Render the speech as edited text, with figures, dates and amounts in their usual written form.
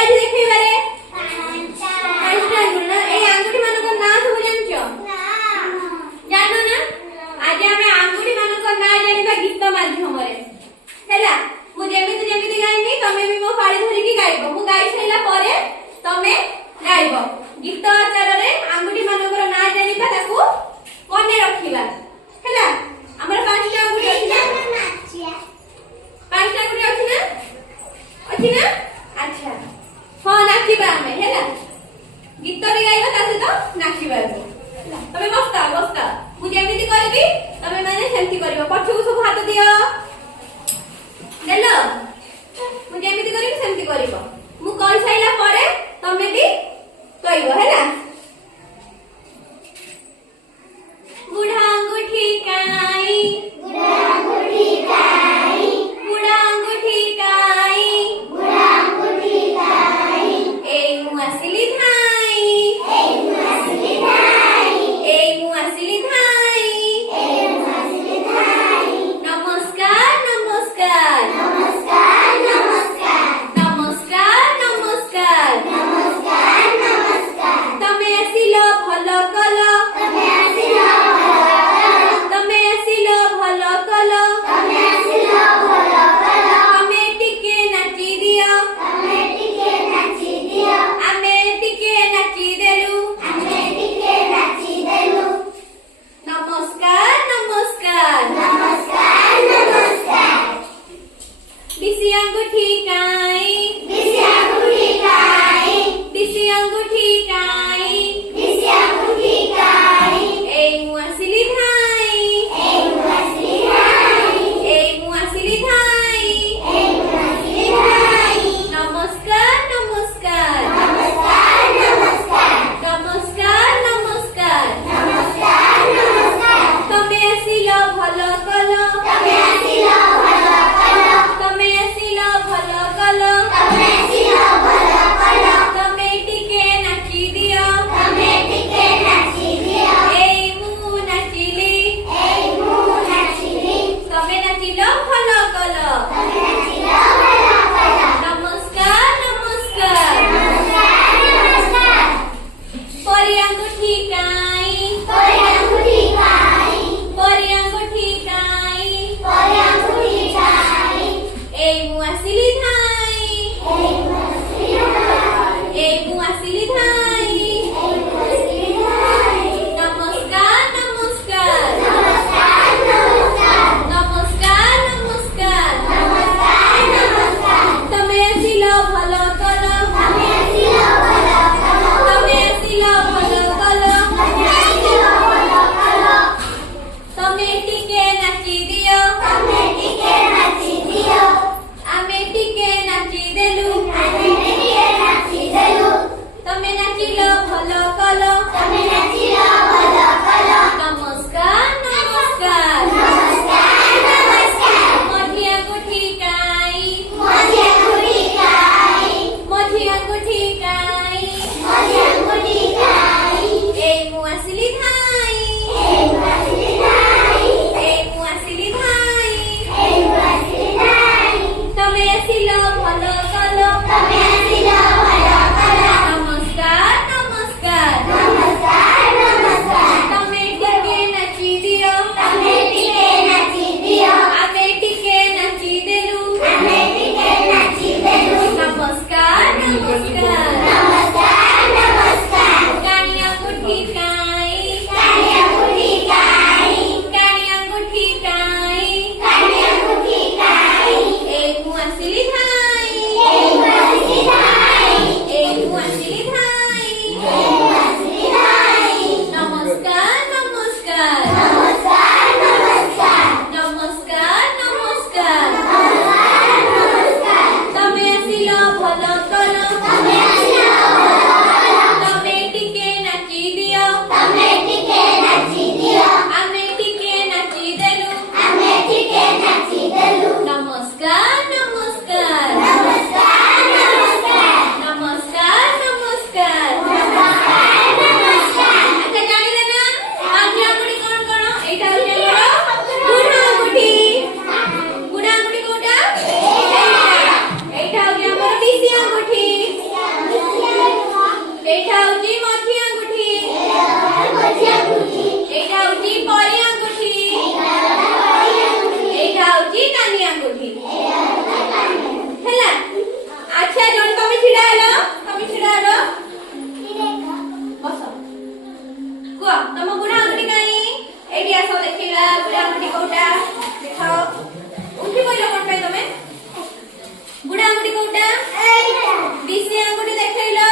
आज देखैबारे पांचटा आंगुठी ना ए आंगुठी मानको ना सब जानछो जानो ना आज हमें आंगुठी मानको ना जानिबा गीत माध्यम रे हैला मु जेमिति जेमिति गाइनी तमे भी मो फाड़ी धरि की गाइबो मु गाइ सैला परे तमे गाइबो गीत आचार रे आंगुठी मानकर ना जानिबा ताकू मने रखिबा हैला हमर पांचटा आंगुठी अछि ना पांचटा आंगुठी अछि ना अच्छा हां नाचिबा हमें हैला गीत भी गाइबा ता से तो नाचिबा तमे बस्ता मु जेमिति करबी तमे माने सेमति करबो पछू सब हाथ दियो देलो मु जेमिति करबी सेमति करबो मु कर साइला परे तमे भी कहबो हैला बुढ़ा अंगूठी काई बुढ़ा अंगूठी काई बुढ़ा अंगूठी काई बुढ़ा अंगूठी काई ए मु असली धाई ए मु असली धाई ए मु असली धाई ए मु असली धाई नमस्कार नमस्कार नमस्कार नमस्कार नमस्कार नमस्कार नमस्कार नमस्कार तमे आसिलो भलो कलो तमे आसिलो तमे आसिलो भलो कलो तमे आसिलो भलो कलो तमे टिके नाची दियो तमे टिके नाची दियो आमे टिके नाची देलु आमे टिके नाची देलु नमस्कार नमस्कार नमस्कार नमस्कार बिसी अंगूठी काई बिसी अंगूठी काई बिसी अंगूठी काई बिसी अंगूठी काई ए मु असली धाई ए मु असली धाई ए मु असली धाई ए मु असली धाई नमस्कार नमस्कार नमस्कार नमस्कार नमस्कार नमस्कार नमस्कार नमस्कार तमे आसिलो भलो कलो तमे आसिलो भलो कलो तमे आसिलो भलो कलो तमे आसिलो भलो कलो तमे टिके नाची दियो तमे टिके नाची दियो ए मु नाचिली तमे नाचिलो भलो कलो तमे नाचिलो भलो कलो नमस्कार नमस्कार नमस्कार नमस्कार परी अंगूठी काई परी अंगूठी काई परी अंगूठी काई परी अंगूठी काई ए मु असली धाई ए मु असली धाई ए मु असली धाई ए मु असली धाई नमस्कार नमस्कार नमस्कार नमस्कार नमस्कार नमस्कार नमस्कार नमस्कार तमे आसिलो भलो कलो तमे आसिलो भलो कलो तमे आसिलो भलो कलो तमे आसिलो भलो कलो तमे टिके नाची दियो तमे टिके नाची दियो आमे टिके नाची देलु आमे टिके नाची देलु तमे नाचिलो भलो कलो तमे नाचिलो भलो कलो नमस्कार नमस्कार नमस्कार नमस्कार मधी अंगूठी काई मधी अंगूठी काई मधी अंगूठी काई मधी अंगूठी काई ए मु असली धाई ए मु असली धाई ए मु असली धाई ए मु असली धाई तमे आसिलो भलो कलो तमे आसिलो भलो कलो नमस्कार नमस्कार नमस्कार नमस्कार तमे टिके नाची दियो तमे टिके नाची दियो आमे टिके नाची देलु आमे टिके नाची देलु नमस्कार नमस्कार नमस्कार नमस्कार कानी अंगूठी काई कानी अंगूठी काई कानी अंगूठी काई कानी अंगूठी काई ए मु असली धाई ए मु असली कुआ तुम बुढ़ा आंगुठी काई एडी आसो देखिला बुढ़ा आंगुठी कोटा देखाओ उठी पइलो कोन पे तमे बुढ़ा आंगुठी कोटा एइटा दिसे आंगुठी देखैलो